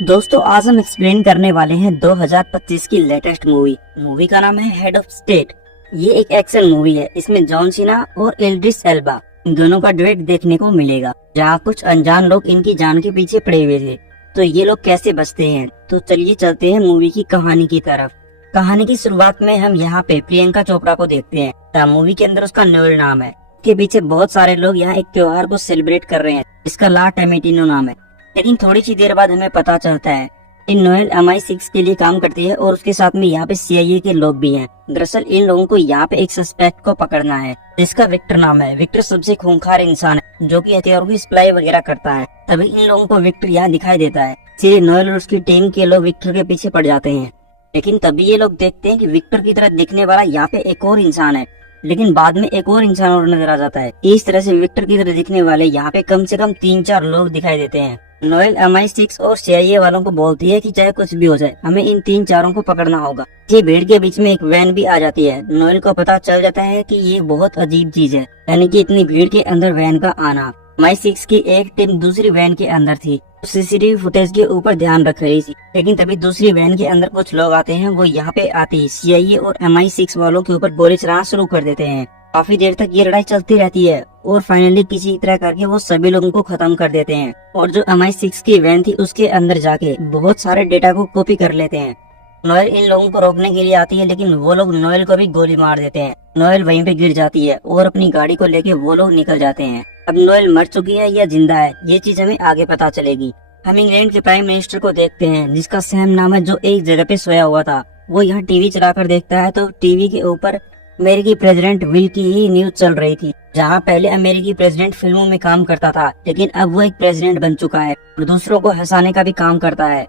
दोस्तों आज हम एक्सप्लेन करने वाले हैं 2025 की लेटेस्ट मूवी का नाम है हेड ऑफ स्टेट। ये एक एक्शन मूवी है। इसमें जॉन सीना और इद्रिस एल्बा इन दोनों का डुएट देखने को मिलेगा, जहाँ कुछ अनजान लोग इनकी जान के पीछे पड़े हुए थे। तो ये लोग कैसे बचते हैं, तो चलिए चलते हैं मूवी की कहानी की तरफ। कहानी की शुरुआत में हम यहाँ पे प्रियंका चोपड़ा को देखते हैं। मूवी के अंदर उसका नोएल नाम है। के पीछे बहुत सारे लोग यहाँ एक त्योहार को सेलिब्रेट कर रहे हैं जिसका ला टेमेटिनो नाम है। लेकिन थोड़ी सी देर बाद हमें पता चलता है कि नोएल MI6 के लिए काम करती है और उसके साथ में यहाँ पे CIA के लोग भी हैं। दरअसल इन लोगों को यहाँ पे एक सस्पेक्ट को पकड़ना है जिसका विक्टर नाम है। विक्टर सबसे खूंखार इंसान है जो कि हथियारों की सप्लाई वगैरह करता है। तभी इन लोगों को विक्टर यहाँ दिखाई देता है। इसलिए नोएल और उसकी टीम के लोग विक्टर के पीछे पड़ जाते हैं। लेकिन तभी ये लोग देखते हैं कि विक्टर की तरह दिखने वाला यहाँ पे एक और इंसान है। लेकिन बाद में एक और इंसान और नजर आ जाता है। इस तरह से विक्टर की तरह दिखने वाले यहाँ पे कम से कम 3-4 लोग दिखाई देते हैं। नोएल MI6 और CIA वालों को बोलती है कि चाहे कुछ भी हो जाए हमें इन 3-4 को पकड़ना होगा। ये भीड़ के बीच में एक वैन भी आ जाती है। नोएल को पता चल जाता है कि ये बहुत अजीब चीज है, यानी कि इतनी भीड़ के अंदर वैन का आना। MI6 की एक टीम दूसरी वैन के अंदर थी, CCTV फुटेज के ऊपर ध्यान रख रही थी। लेकिन तभी दूसरी वैन के अंदर कुछ लोग आते हैं। वो यहाँ पे आते ही CIA और MI6 वालों के ऊपर गोली चलाना शुरू कर देते हैं। काफी देर तक ये लड़ाई चलती रहती है और फाइनली किसी तरह करके वो सभी लोगों को खत्म कर देते हैं। और जो MI6 की वैन थी उसके अंदर जाके बहुत सारे डेटा को कॉपी कर लेते हैं। नोएल इन लोगों को रोकने के लिए आती है, लेकिन वो लोग नोएल को भी गोली मार देते हैं। नोएल वहीं पे गिर जाती है और अपनी गाड़ी को लेके वो लोग निकल जाते हैं। अब नोएल मर चुकी है या जिंदा है ये चीज हमें आगे पता चलेगी। हम इंग्लैंड के प्राइम मिनिस्टर को देखते हैं जिसका सैम नाम है, जो एक जगह पे सोया हुआ था। वो यहाँ टीवी चलाकर देखता है तो टीवी के ऊपर अमेरिकी प्रेसिडेंट विल की ही न्यूज चल रही थी। जहाँ पहले अमेरिकी प्रेसिडेंट फिल्मों में काम करता था, लेकिन अब वो एक प्रेसिडेंट बन चुका है और दूसरों को हंसाने का भी काम करता है।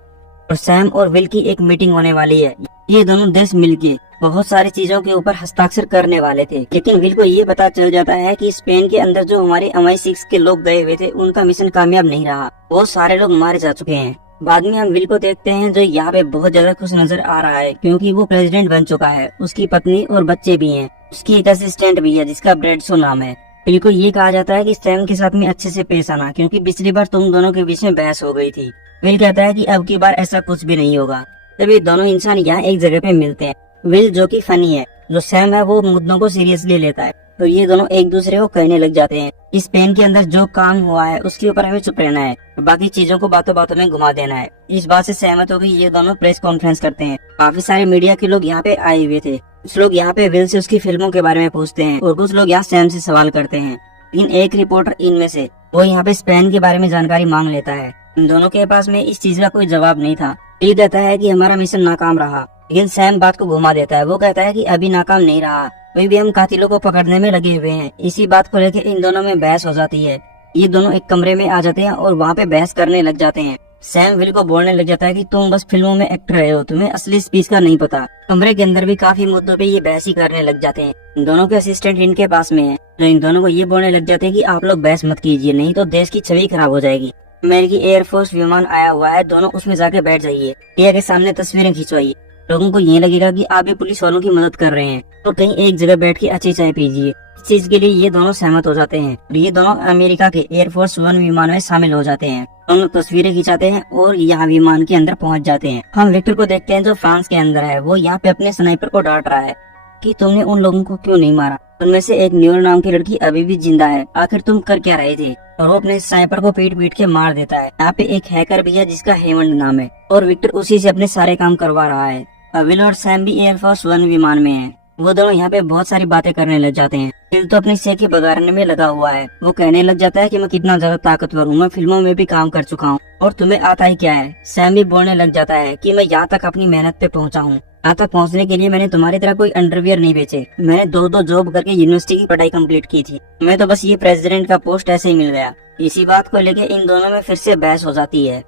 और सैम और विल की एक मीटिंग होने वाली है। ये दोनों देश मिलके बहुत सारी चीजों के ऊपर हस्ताक्षर करने वाले थे। लेकिन विल को ये पता चल जाता है कि स्पेन के अंदर जो हमारे MI6 के लोग गए हुए थे उनका मिशन कामयाब नहीं रहा। बहुत सारे लोग मारे जा चुके हैं। बाद में हम विल को देखते हैं जो यहाँ पे बहुत ज्यादा खुश नजर आ रहा है क्योंकि वो प्रेसिडेंट बन चुका है। उसकी पत्नी और बच्चे भी हैं। उसकी एक असिस्टेंट भी है जिसका ब्रेडसो नाम है। विल को ये कहा जाता है कि सैम के साथ में अच्छे से पेश आना क्योंकि पिछली बार तुम दोनों के बीच में बहस हो गई थी। विल कहता है कि अब की बार ऐसा कुछ भी नहीं होगा। तभी दोनों इंसान यहाँ एक जगह पे मिलते हैं। विल जो कि फनी है, जो सैम है वो मुद्दों को सीरियसली लेता है। तो ये दोनों एक दूसरे को कहने लग जाते हैं कि स्पेन के अंदर जो काम हुआ है उसके ऊपर हमें चुप रहना है, बाकी चीजों को बातों बातों में घुमा देना है। इस बात से सहमत होकर ये दोनों प्रेस कॉन्फ्रेंस करते हैं। काफी सारे मीडिया के लोग यहाँ पे आए हुए थे। कुछ लोग यहाँ पे विल से उसकी फिल्मों के बारे में पूछते हैं और कुछ लोग यहाँ सैम से सवाल करते हैं। लेकिन एक रिपोर्टर इनमें से वो यहाँ पे स्पेन के बारे में जानकारी मांग लेता है। इन दोनों के पास में इस चीज का कोई जवाब नहीं था। विल कहता है कि हमारा मिशन नाकाम रहा, लेकिन सैम बात को घुमा देता है। वो कहता है कि अभी नाकाम नहीं रहा, अभी भी हम कातिलों को पकड़ने में लगे हुए हैं। इसी बात को लेकर इन दोनों में बहस हो जाती है। ये दोनों एक कमरे में आ जाते हैं और वहाँ पे बहस करने लग जाते हैं। सैम विल को बोलने लग जाता है कि तुम बस फिल्मों में एक्टर रहे हो, तुम्हें असली स्पीच का नहीं पता। कमरे के अंदर भी काफी मुद्दों पे ये बहस ही करने लग जाते हैं। इन दोनों के असिस्टेंट इनके पास में है, जो इन दोनों को ये बोलने लग जाते हैं कि आप लोग बहस मत कीजिए, नहीं तो देश की छवि खराब हो जाएगी। अमेरिकी एयरफोर्स विमान आया हुआ है, दोनों उसमें जाके बैठ जाइए, इंडिया के सामने तस्वीरें खिंचवाइए। लोगों को ये लगेगा कि आप भी पुलिस वालों की मदद कर रहे हैं, तो कहीं एक जगह बैठ के अच्छी चाय पीजिए। इस चीज के लिए ये दोनों सहमत हो जाते हैं और ये दोनों अमेरिका के एयरफोर्स 1 विमान में शामिल हो जाते हैं। दोनों तस्वीरें खिंचाते हैं और यहाँ विमान के अंदर पहुँच जाते हैं। हम विक्टर को देखते हैं जो फ्रांस के अंदर है। वो यहाँ पे अपने स्नाइपर को डांट रहा है कि तुमने उन लोगों को क्यों नहीं मारा, उनमें से एक न्यूर नाम की लड़की अभी भी जिंदा है, आखिर तुम कर क्या रहे थे। और वो अपने स्नाइपर को पीट पीट के मार देता है। यहाँ पे एक हैकर भी है जिसका हेमंड नाम है और विक्टर उसी से अपने सारे काम करवा रहा है। विल और सैम भी एयरफोर्स 1 विमान में हैं। वो दोनों यहाँ पे बहुत सारी बातें करने लग जाते हैं। विल तो अपनी सेके बगाड़ने में लगा हुआ है। वो कहने लग जाता है कि मैं कितना ज्यादा ताकतवर हूँ, मैं फिल्मों में भी काम कर चुका हूँ और तुम्हें आता ही क्या है। सैम भी बोलने लग जाता है कि मैं यहाँ तक अपनी मेहनत पे पहुँचा हूँ। यहाँ तक पहुँचने के लिए मैंने तुम्हारी तरह कोई अंडरवियर नहीं बेचे, मैंने 2-2 जॉब करके यूनिवर्सिटी की पढ़ाई कंप्लीट की थी, मैं तो बस ये प्रेसिडेंट का पोस्ट ऐसे ही मिल गया। इसी बात को लेके इन दोनों में फिर से बहस हो जाती है।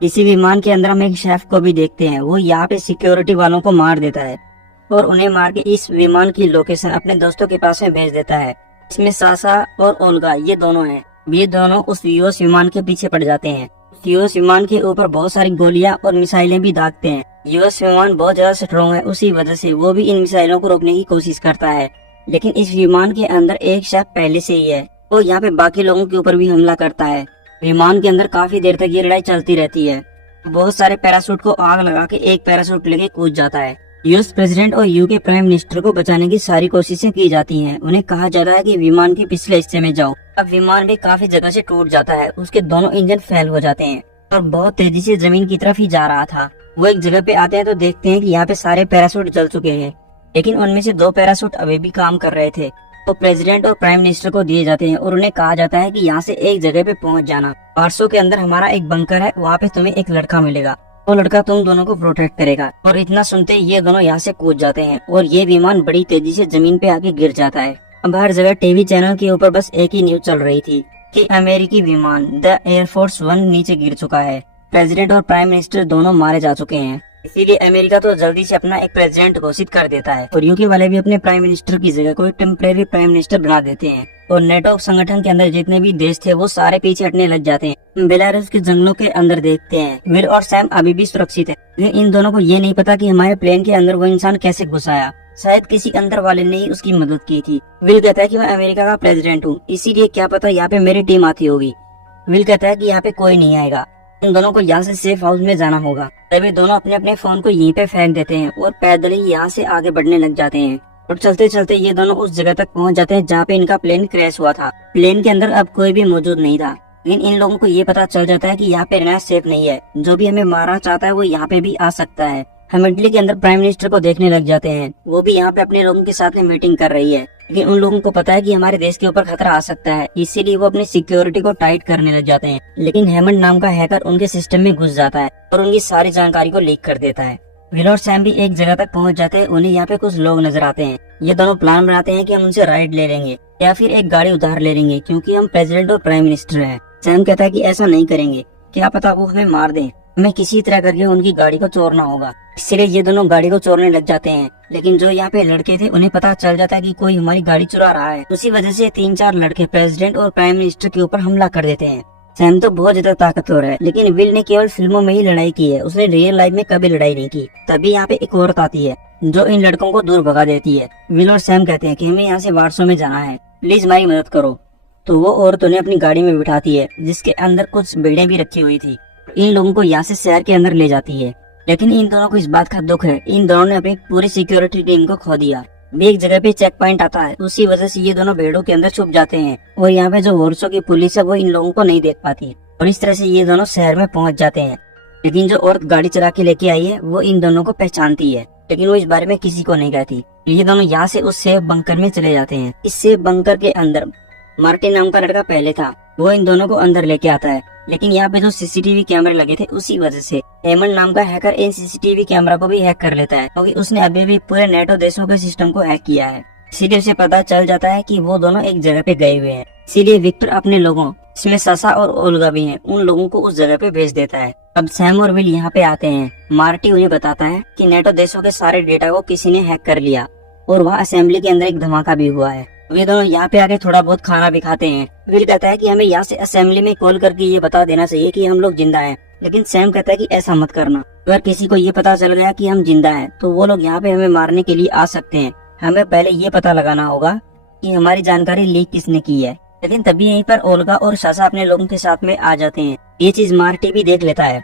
इसी विमान के अंदर हम एक शेफ को भी देखते हैं। वो यहाँ पे सिक्योरिटी वालों को मार देता है और उन्हें मार के इस विमान की लोकेशन अपने दोस्तों के पास में भेज देता है। इसमें सासा और ओल्गा ये दोनों हैं। ये दोनों उस यूएस विमान के पीछे पड़ जाते हैं। यूएस विमान के ऊपर बहुत सारी गोलियां और मिसाइलें भी दागते हैं। यूएस विमान बहुत ज्यादा स्ट्रॉन्ग है, उसी वजह से वो भी इन मिसाइलों को रोकने की कोशिश करता है। लेकिन इस विमान के अंदर एक शेफ पहले से ही है, वो यहाँ पे बाकी लोगों के ऊपर भी हमला करता है। विमान के अंदर काफी देर तक ये लड़ाई चलती रहती है। बहुत सारे पैराशूट को आग लगा के एक पैराशूट लेके कूद जाता है। यूएस प्रेसिडेंट और यूके प्राइम मिनिस्टर को बचाने की सारी कोशिशें की जाती हैं। उन्हें कहा जाता है कि विमान के पिछले हिस्से में जाओ। अब विमान भी काफी जगह से टूट जाता है, उसके दोनों इंजन फेल हो जाते हैं और बहुत तेजी से जमीन की तरफ ही जा रहा था। वो एक जगह पे आते हैं तो देखते हैं कि यहाँ पे सारे पैराशूट जल चुके हैं, लेकिन उनमें से 2 पैराशूट अभी भी काम कर रहे थे। तो प्रेसिडेंट और प्राइम मिनिस्टर को दिए जाते हैं और उन्हें कहा जाता है कि यहाँ से एक जगह पे पहुंच जाना। 800 के अंदर हमारा एक बंकर है, वहाँ पे तुम्हें एक लड़का मिलेगा, वो लड़का तुम दोनों को प्रोटेक्ट करेगा। और इतना सुनते ही ये दोनों यहाँ से कूद जाते हैं और ये विमान बड़ी तेजी से जमीन पे आके गिर जाता है। अब हर जगह टीवी चैनल के ऊपर बस एक ही न्यूज चल रही थी कि अमेरिकी विमान द एयरफोर्स 1 नीचे गिर चुका है, प्रेसिडेंट और प्राइम मिनिस्टर दोनों मारे जा चुके हैं। इसीलिए अमेरिका तो जल्दी से अपना एक प्रेसिडेंट घोषित कर देता है और यूके वाले भी अपने प्राइम मिनिस्टर की जगह कोई टेम्परेरी प्राइम मिनिस्टर बना देते हैं। और नेटो संगठन के अंदर जितने भी देश थे वो सारे पीछे हटने लग जाते हैं। बेलारूस के जंगलों के अंदर देखते हैं विल और सैम अभी भी सुरक्षित है, लेकिन इन दोनों को ये नहीं पता कि हमारे प्लेन के अंदर वो इंसान कैसे घुस आया। शायद किसी अंदर वाले ने ही उसकी मदद की थी। विल कहता है कि मैं अमेरिका का प्रेसिडेंट हूँ, इसीलिए क्या पता यहाँ पे मेरी टीम आती होगी। विल कहता है कि यहाँ पे कोई नहीं आएगा, इन दोनों को यहाँ से सेफ हाउस में जाना होगा। तभी दोनों अपने अपने फोन को यहीं पे फेंक देते हैं और पैदल ही यहाँ से आगे बढ़ने लग जाते हैं। और चलते चलते ये दोनों उस जगह तक पहुँच जाते हैं जहाँ पे इनका प्लेन क्रैश हुआ था। प्लेन के अंदर अब कोई भी मौजूद नहीं था, लेकिन इन लोगों को ये पता चल जाता है कि यहाँ पे रहना सेफ नहीं है। जो भी हमें मारना चाहता है वो यहाँ पे भी आ सकता है। हम इटली के अंदर प्राइम मिनिस्टर को देखने लग जाते हैं, वो भी यहाँ पे अपने लोगों के साथ में मीटिंग कर रही है। लेकिन उन लोगों को पता है कि हमारे देश के ऊपर खतरा आ सकता है, इसीलिए वो अपनी सिक्योरिटी को टाइट करने लग जाते हैं। लेकिन हेमंड नाम का हैकर उनके सिस्टम में घुस जाता है और उनकी सारी जानकारी को लीक कर देता है। विल और सैम भी एक जगह तक पहुंच जाते हैं। उन्हें यहाँ पे कुछ लोग नजर आते हैं। ये दोनों प्लान बनाते हैं कि हम उनसे राइड ले लेंगे या फिर एक गाड़ी उधार ले लेंगे, क्योंकि हम प्रेसिडेंट और प्राइम मिनिस्टर हैं। सैम कहता है कि ऐसा नहीं करेंगे, क्या पता वो हमें मार दें, हमें किसी तरह करके उनकी गाड़ी को चोरना होगा। इसलिए ये दोनों गाड़ी को चोरने लग जाते हैं। लेकिन जो यहाँ पे लड़के थे उन्हें पता चल जाता है कि कोई हमारी गाड़ी चुरा रहा है। उसी वजह से 3-4 लड़के प्रेसिडेंट और प्राइम मिनिस्टर के ऊपर हमला कर देते हैं। सैम तो बहुत ज्यादा ताकतवर है, लेकिन विल ने केवल फिल्मों में ही लड़ाई की है, उसने रियल लाइफ में कभी लड़ाई नहीं की। तभी यहाँ पे एक औरत आती है जो इन लड़कों को दूर भगा देती है। विल और सैम कहते हैं कि हमें यहाँ से वार्सो में जाना है, प्लीज हमारी मदद करो। तो वो औरत उन्हें अपनी गाड़ी में बिठाती है, जिसके अंदर कुछ बिल्डें भी रखी हुई थी। इन लोगों को यहाँ से शहर के अंदर ले जाती है। लेकिन इन दोनों को इस बात का दुख है, इन दोनों ने अपनी पूरी सिक्योरिटी टीम को खो दिया। एक जगह पे चेक पॉइंट आता है, उसी वजह से ये दोनों भेड़ों के अंदर छुप जाते हैं और यहाँ पे जो वार्सो की पुलिस है वो इन लोगों को नहीं देख पाती और इस तरह से ये दोनों शहर में पहुंच जाते हैं। लेकिन जो औरत गाड़ी चला के लेके आई है वो इन दोनों को पहचानती है, लेकिन वो इस बारे में किसी को नहीं कहती। ये दोनों यहाँ से उस सेफ बंकर में चले जाते हैं। इस सेफ बंकर के अंदर मार्टिन नाम का लड़का पहले था, वो इन दोनों को अंदर लेके आता है। लेकिन यहाँ पे जो सीसीटीवी कैमरे लगे थे उसी वजह से हेमंड नाम का हैकर इन सीसीटीवी कैमरा को भी हैक कर लेता है, क्योंकि उसने अभी भी पूरे नेटो देशों के सिस्टम को हैक किया है। इसीलिए उसे पता चल जाता है कि वो दोनों एक जगह पे गए हुए हैं। इसीलिए विक्टर अपने लोगों, इसमें सासा और ओल्गा भी हैं, उन लोगों को उस जगह पे भेज देता है। अब सैम और विल यहाँ पे आते हैं। मार्टी उन्हें बताता है कि नेटो देशों के सारे डेटा को किसी ने हैक कर लिया और वहाँ असेंबली के अंदर एक धमाका भी हुआ है। वे दोनों यहाँ पे आके थोड़ा बहुत खाना भी खाते हैं। विल कहता है कि हमें यहाँ से असेंबली में कॉल करके ये बता देना चाहिए कि हम लोग जिंदा हैं, लेकिन सैम कहता है कि ऐसा मत करना। अगर किसी को ये पता चल गया कि हम जिंदा हैं तो वो लोग यहाँ पे हमें मारने के लिए आ सकते हैं। हमें पहले ये पता लगाना होगा कि हमारी जानकारी लीक किसने की है। लेकिन तभी यहीं पर ओल्गा और सासा अपने लोगों के साथ में आ जाते हैं। ये चीज मार्टी भी देख लेता है,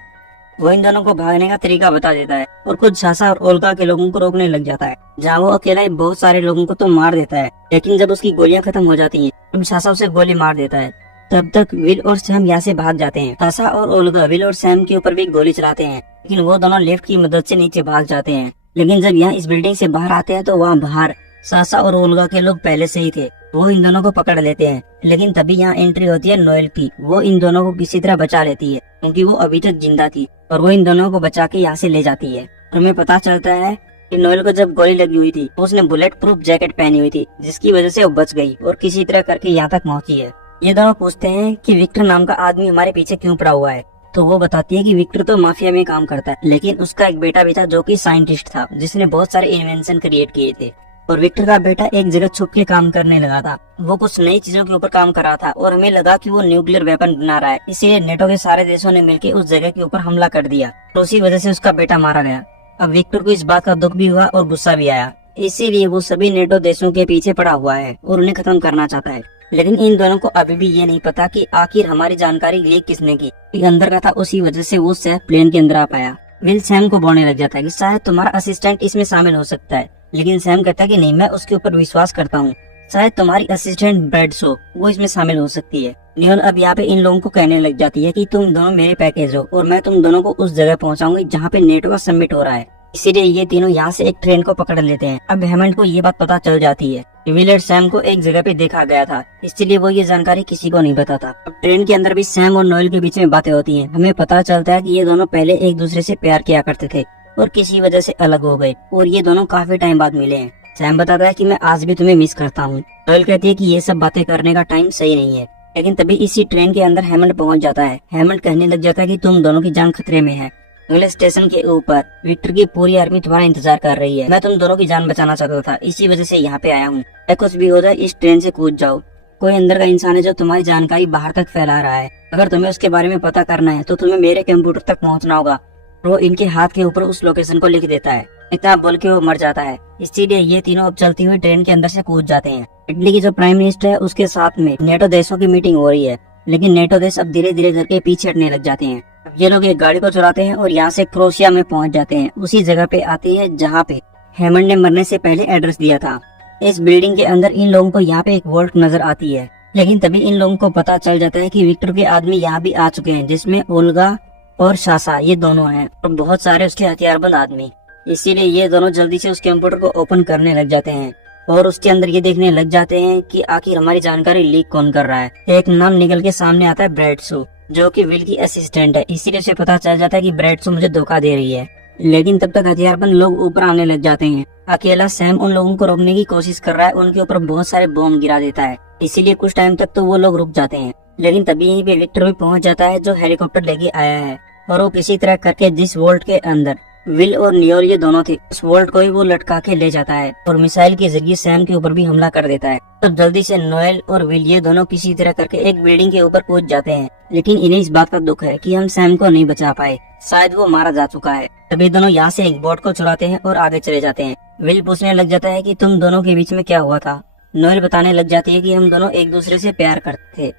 वो इन दोनों को भागने का तरीका बता देता है और खुद सासा और ओल्गा के लोगों को रोकने लग जाता है। जहाँ वो अकेला ही बहुत सारे लोगों को तो मार देता है, लेकिन जब उसकी गोलियां खत्म हो जाती हैं तब सासा उसे गोली मार देता है। तब तक विल और सैम यहाँ से भाग जाते हैं। सासा और ओल्गा विल और सैम के ऊपर भी गोली चलाते हैं, लेकिन वो दोनों लिफ्ट की मदद से नीचे भाग जाते हैं। लेकिन जब यहाँ इस बिल्डिंग से बाहर आते हैं तो वहाँ बाहर सासा और ओल्गा के लोग पहले से ही थे, वो इन दोनों को पकड़ लेते हैं। लेकिन तभी यहाँ एंट्री होती है नोएल की। वो इन दोनों को किसी तरह बचा लेती है, क्योंकि वो अभी तक जिंदा थी और वो इन दोनों को बचा के यहाँ से ले जाती है। और हमें पता चलता है कि नोएल को जब गोली लगी हुई थी उसने बुलेट प्रूफ जैकेट पहनी हुई थी, जिसकी वजह से वो बच गई और किसी तरह करके यहाँ तक पहुंची है। ये दोनों पूछते हैं कि विक्टर नाम का आदमी हमारे पीछे क्यों पड़ा हुआ है, तो वो बताती है कि विक्टर तो माफिया में काम करता है, लेकिन उसका एक बेटा भी था जो कि साइंटिस्ट था, जिसने बहुत सारे इन्वेंशन क्रिएट किए थे। और विक्टर का बेटा एक जगह छुप के काम करने लगा था, वो कुछ नई चीजों के ऊपर काम कर रहा था और हमें लगा कि वो न्यूक्लियर वेपन बना रहा है। इसीलिए नेटो के सारे देशों ने मिलकर उस जगह के ऊपर हमला कर दिया, तो उसी वजह से उसका बेटा मारा गया। अब विक्टर को इस बात का दुख भी हुआ और गुस्सा भी आया। इसीलिए वो सभी नेटो देशों के पीछे पड़ा हुआ है और उन्हें खत्म करना चाहता है। लेकिन इन दोनों को अभी भी ये नहीं पता कि आखिर हमारी जानकारी लीक किसने की। ये अंदर का था, उसी वजह से वो सैफ प्लेन के अंदर आ पाया। विल सैम को बोलने लग जाता है कि शायद तुम्हारा असिस्टेंट इसमें शामिल हो सकता है, लेकिन सैम कहता है कि नहीं, मैं उसके ऊपर विश्वास करता हूँ। शायद तुम्हारी असिस्टेंट ब्रैडशो वो इसमें शामिल हो सकती है। नियोल अब यहाँ पे इन लोगों को कहने लग जाती है कि तुम दोनों मेरे पैकेज हो और मैं तुम दोनों को उस जगह पहुंचाऊंगी जहाँ पे नेटो का समिट हो रहा है। इसीलिए ये तीनों यहाँ से एक ट्रेन को पकड़ लेते हैं। अब हेमंड को ये बात पता चल जाती है कि विल और सैम को एक जगह पे देखा गया था, इसलिए वो ये जानकारी किसी को नहीं बताता। अब ट्रेन के अंदर भी सैम और नोएल के बीच में बातें होती हैं। हमें पता चलता है कि ये दोनों पहले एक दूसरे से प्यार किया करते थे और किसी वजह से अलग हो गए और ये दोनों काफी टाइम बाद मिले हैं। सैम बताता है कि मैं आज भी तुम्हें मिस करता हूँ। नोएल कहती है कि ये सब बातें करने का टाइम सही नहीं है। लेकिन तभी इसी ट्रेन के अंदर हेमंड पहुंच जाता है। हेमंड कहने लग जाता है कि तुम दोनों की जान खतरे में है। रेलवे स्टेशन के ऊपर विक्टर की पूरी आर्मी तुम्हारा इंतजार कर रही है। मैं तुम दोनों की जान बचाना चाहता था, इसी वजह से यहाँ पे आया हूँ। कुछ भी हो जाए इस ट्रेन से कूद जाओ। कोई अंदर का इंसान है जो तुम्हारी जानकारी बाहर तक फैला रहा है। अगर तुम्हें उसके बारे में पता करना है तो तुम्हें मेरे कंप्यूटर तक पहुँचना होगा। वो इनके हाथ के ऊपर उस लोकेशन को लिख देता है। इतना बोल के वो मर जाता है। इसीलिए ये तीनों अब चलती हुई ट्रेन के अंदर से कूद जाते हैं। इटली की जो प्राइम मिनिस्टर है उसके साथ में नेटो देशों की मीटिंग हो रही है, लेकिन नेटो देश अब धीरे धीरे करके पीछे हटने लग जाते हैं। ये लोग एक गाड़ी को चुराते हैं और यहाँ से क्रोशिया में पहुंच जाते हैं। उसी जगह पे आती है जहाँ पे हेमंड ने मरने से पहले एड्रेस दिया था। इस बिल्डिंग के अंदर इन लोगों को यहाँ पे एक वोल्ट नजर आती है, लेकिन तभी इन लोगों को पता चल जाता है कि विक्टर के आदमी यहाँ भी आ चुके हैं, जिसमें ओल्गा और सासा ये दोनों हैं और बहुत सारे उसके हथियारबंद आदमी। इसीलिए ये दोनों जल्दी से उस कंप्यूटर को ओपन करने लग जाते हैं और उसके अंदर ये देखने लग जाते हैं कि आखिर हमारी जानकारी लीक कौन कर रहा है। एक नाम निकल के सामने आता है ब्रैडशो, जो कि विल की असिस्टेंट है। इसीलिए उसे पता चल जाता है कि ब्रैडशो मुझे धोखा दे रही है। लेकिन तब तक हथियारबंद लोग ऊपर आने लग जाते हैं। अकेला सैम उन लोगों को रोकने की कोशिश कर रहा है, उनके ऊपर बहुत सारे बॉम्ब गिरा देता है। इसीलिए कुछ टाइम तक तो वो लोग रुक जाते हैं। लेकिन तभी यहीं पे विक्टर भी पहुंच जाता है, जो हेलीकॉप्टर लेके आया है, और वो किसी तरह करके जिस वोल्ट के अंदर विल और नियोल ये दोनों थे, उस वोल्ट को ही वो लटका के ले जाता है और मिसाइल के जरिए सैम के ऊपर भी हमला कर देता है। तो जल्दी से नोएल और विल ये दोनों किसी तरह करके एक बिल्डिंग के ऊपर कूद जाते हैं। लेकिन इन्हें इस बात का दुख है कि हम सैम को नहीं बचा पाए, शायद वो मारा जा चुका है। तभी दोनों यहाँ से एक बोट को चुराते हैं और आगे चले जाते हैं। विल पूछने लग जाता है कि तुम दोनों के बीच में क्या हुआ था। नोएल बताने लग जाती है कि हम दोनों एक दूसरे से प्यार करते थे,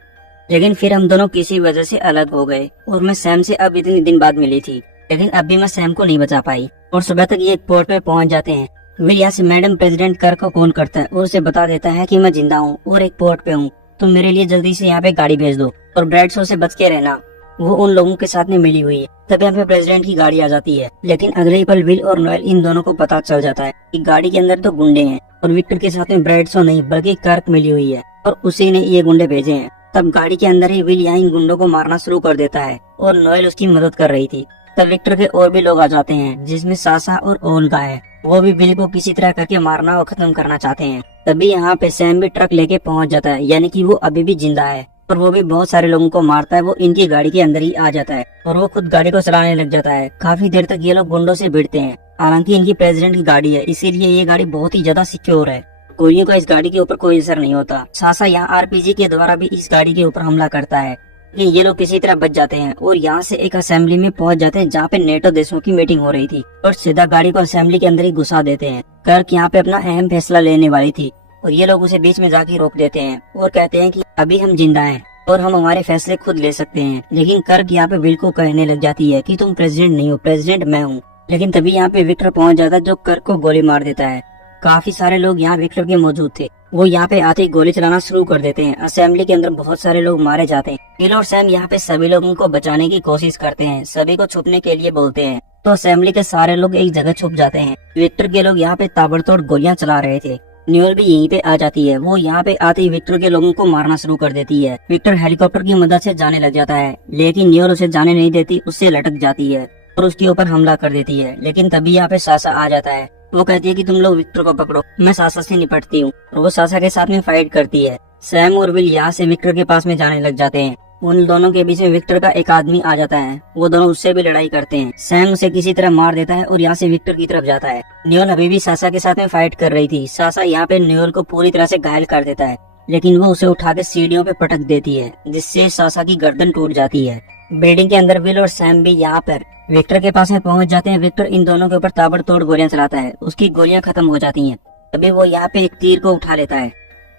लेकिन फिर हम दोनों किसी वजह से अलग हो गए और मैं सैम से अब इतने दिन बाद मिली थी, लेकिन अब भी मैं सैम को नहीं बचा पाई। और सुबह तक ये एक पोर्ट पे पहुंच जाते हैं। विल यहाँ से मैडम प्रेसिडेंट कर को फोन करता है और उसे बता देता है कि मैं जिंदा हूँ और एक पोर्ट पे हूँ, तुम मेरे लिए जल्दी से यहाँ पे गाड़ी भेज दो और ब्रैडशो से बच के रहना, वो उन लोगों के साथ में मिली हुई है। तब यहाँ पे प्रेसिडेंट की गाड़ी आ जाती है, लेकिन अगले ही पल विल और नोएल इन दोनों को पता चल जाता है कि गाड़ी के अंदर तो गुंडे हैं और विक्टर के साथ में ब्रैडशो नहीं बल्कि कर्क मिली हुई है और उसी ने ये गुंडे भेजे हैं। तब गाड़ी के अंदर ही विल यहाँ इन गुंडों को मारना शुरू कर देता है और नोएल उसकी मदद कर रही थी। तब विक्टर के और भी लोग आ जाते हैं, जिसमें सासा और ओल्गा है। वो भी विल को किसी तरह करके मारना और खत्म करना चाहते हैं। तभी यहाँ पे सैम भी ट्रक लेके पहुंच जाता है, यानी कि वो अभी भी जिंदा है और वो भी बहुत सारे लोगों को मारता है। वो इनकी गाड़ी के अंदर ही आ जाता है और वो खुद गाड़ी को चलाने लग जाता है। काफी देर तक ये लोग गुंडों से भिड़ते हैं। हालांकि इनकी प्रेसिडेंट की गाड़ी है, इसीलिए ये गाड़ी बहुत ही ज्यादा सिक्योर है, गोलियों का इस गाड़ी के ऊपर कोई असर नहीं होता। सासा यहाँ आरपीजी के द्वारा भी इस गाड़ी के ऊपर हमला करता है, लेकिन ये लोग किसी तरह बच जाते हैं और यहाँ से एक असेंबली में पहुंच जाते हैं जहाँ पे नेटो देशों की मीटिंग हो रही थी और सीधा गाड़ी को असेंबली के अंदर ही घुसा देते हैं। कर्क यहाँ पे अपना अहम फैसला लेने वाली थी और ये लोग उसे बीच में जाके रोक देते हैं और कहते हैं कि अभी हम जिंदा हैं और हम हमारे फैसले खुद ले सकते हैं। लेकिन कर्क यहाँ पे विल को कहने लग जाती है कि तुम प्रेसिडेंट नहीं हो, प्रेसिडेंट मैं हूँ। लेकिन तभी यहाँ पे विक्टर पहुंच जाता है, जो कर्क को गोली मार देता है। काफी सारे लोग यहाँ विक्टर के मौजूद थे, वो यहाँ पे आते ही गोली चलाना शुरू कर देते हैं। असेंबली के अंदर बहुत सारे लोग मारे जाते हैं। विल और सैम यहाँ पे सभी लोगों को बचाने की कोशिश करते हैं, सभी को छुपने के लिए बोलते हैं। तो असेंबली के सारे लोग एक जगह छुप जाते हैं। विक्टर के लोग यहाँ पे ताबड़तोड़ गोलियां चला रहे थे। न्यूल भी यहीं पे आ जाती है। वो यहाँ पे आते ही विक्टर के लोगों को मारना शुरू कर देती है। विक्टर हेलीकॉप्टर की मदद से जाने लग जाता है, लेकिन न्यूल उसे जाने नहीं देती, उससे लटक जाती है और उसके ऊपर हमला कर देती है। लेकिन तभी यहाँ पे सासा आ जाता है। वो कहती है कि तुम लोग विक्टर को पकड़ो, मैं सासा से निपटती हूँ, और वो सासा के साथ में फाइट करती है। सैम और विल यहाँ से विक्टर के पास में जाने लग जाते हैं। उन दोनों के बीच में विक्टर का एक आदमी आ जाता है। वो दोनों उससे भी लड़ाई करते हैं। सैम उसे किसी तरह मार देता है और यहाँ से विक्टर की तरफ जाता है। न्यूल अभी भी सासा के साथ में फाइट कर रही थी। सासा यहाँ पे न्यूल को पूरी तरह से घायल कर देता है, लेकिन वो उसे उठा के सीढ़ियों पे पटक देती है, जिससे सासा की गर्दन टूट जाती है। बिल्डिंग के अंदर विल और सैम भी यहाँ पर विक्टर के पास में पहुंच जाते हैं। विक्टर इन दोनों के ऊपर ताबड़तोड़ गोलियां चलाता है, उसकी गोलियां खत्म हो जाती हैं। तभी वो यहाँ पे एक तीर को उठा लेता है,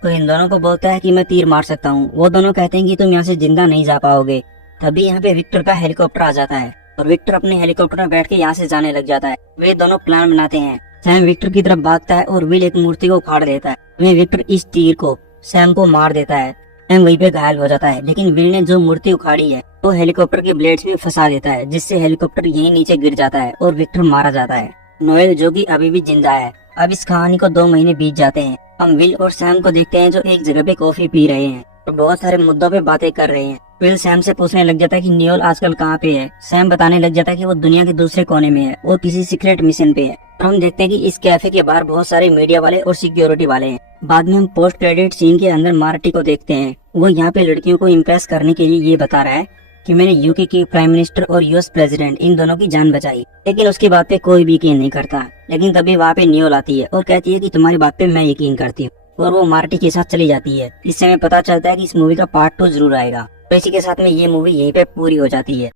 तो इन दोनों को बोलता है कि मैं तीर मार सकता हूँ। वो दोनों कहते हैं कि तुम यहाँ से जिंदा नहीं जा पाओगे। तभी यहाँ पे विक्टर का हेलीकॉप्टर आ जाता है और विक्टर अपने हेलीकॉप्टर में बैठ के यहाँ से जाने लग जाता है। वे दोनों प्लान बनाते हैं। सैम विक्टर की तरफ भागता है और विल एक मूर्ति को उखाड़ देता है। वहीं विक्टर इस तीर को सैम को मार देता है। सैम वहीं पे घायल हो जाता है, लेकिन विल ने जो मूर्ति उखाड़ी है वो हेलीकॉप्टर के ब्लेड्स में फंसा देता है, जिससे हेलीकॉप्टर यहीं नीचे गिर जाता है और विक्टर मारा जाता है। नोएल जो कि अभी भी जिंदा है। अब इस कहानी को 2 महीने बीत जाते हैं। हम विल और सैम को देखते हैं जो एक जगह पे कॉफी पी रहे हैं और बहुत सारे मुद्दों पे बातें कर रहे हैं। विल सैम से पूछने लग जाता है कि नियोल आजकल कहाँ पे है। सैम बताने लग जाता है कि वो दुनिया के दूसरे कोने में है और किसी सीक्रेट मिशन पे है। और हम देखते हैं कि इस कैफे के बाहर बहुत सारे मीडिया वाले और सिक्योरिटी वाले हैं। बाद में हम पोस्ट क्रेडिट सीन के अंदर मार्टी को देखते हैं। वो यहाँ पे लड़कियों को इम्प्रेस करने के लिए ये बता रहा है कि मैंने यूके की प्राइम मिनिस्टर और यूएस प्रेसिडेंट इन दोनों की जान बचाई, लेकिन उसकी बात पे कोई भी यकीन नहीं करता। लेकिन तभी वहाँ पे नियोल आती है और कहती है कि तुम्हारी बात पे मैं यकीन करती हूँ, और वो मार्टी के साथ चली जाती है। इससे हमें पता चलता है कि इस मूवी का पार्ट 2 जरूर आएगा। तो इसी के साथ में ये मूवी यहीं पे पूरी हो जाती है।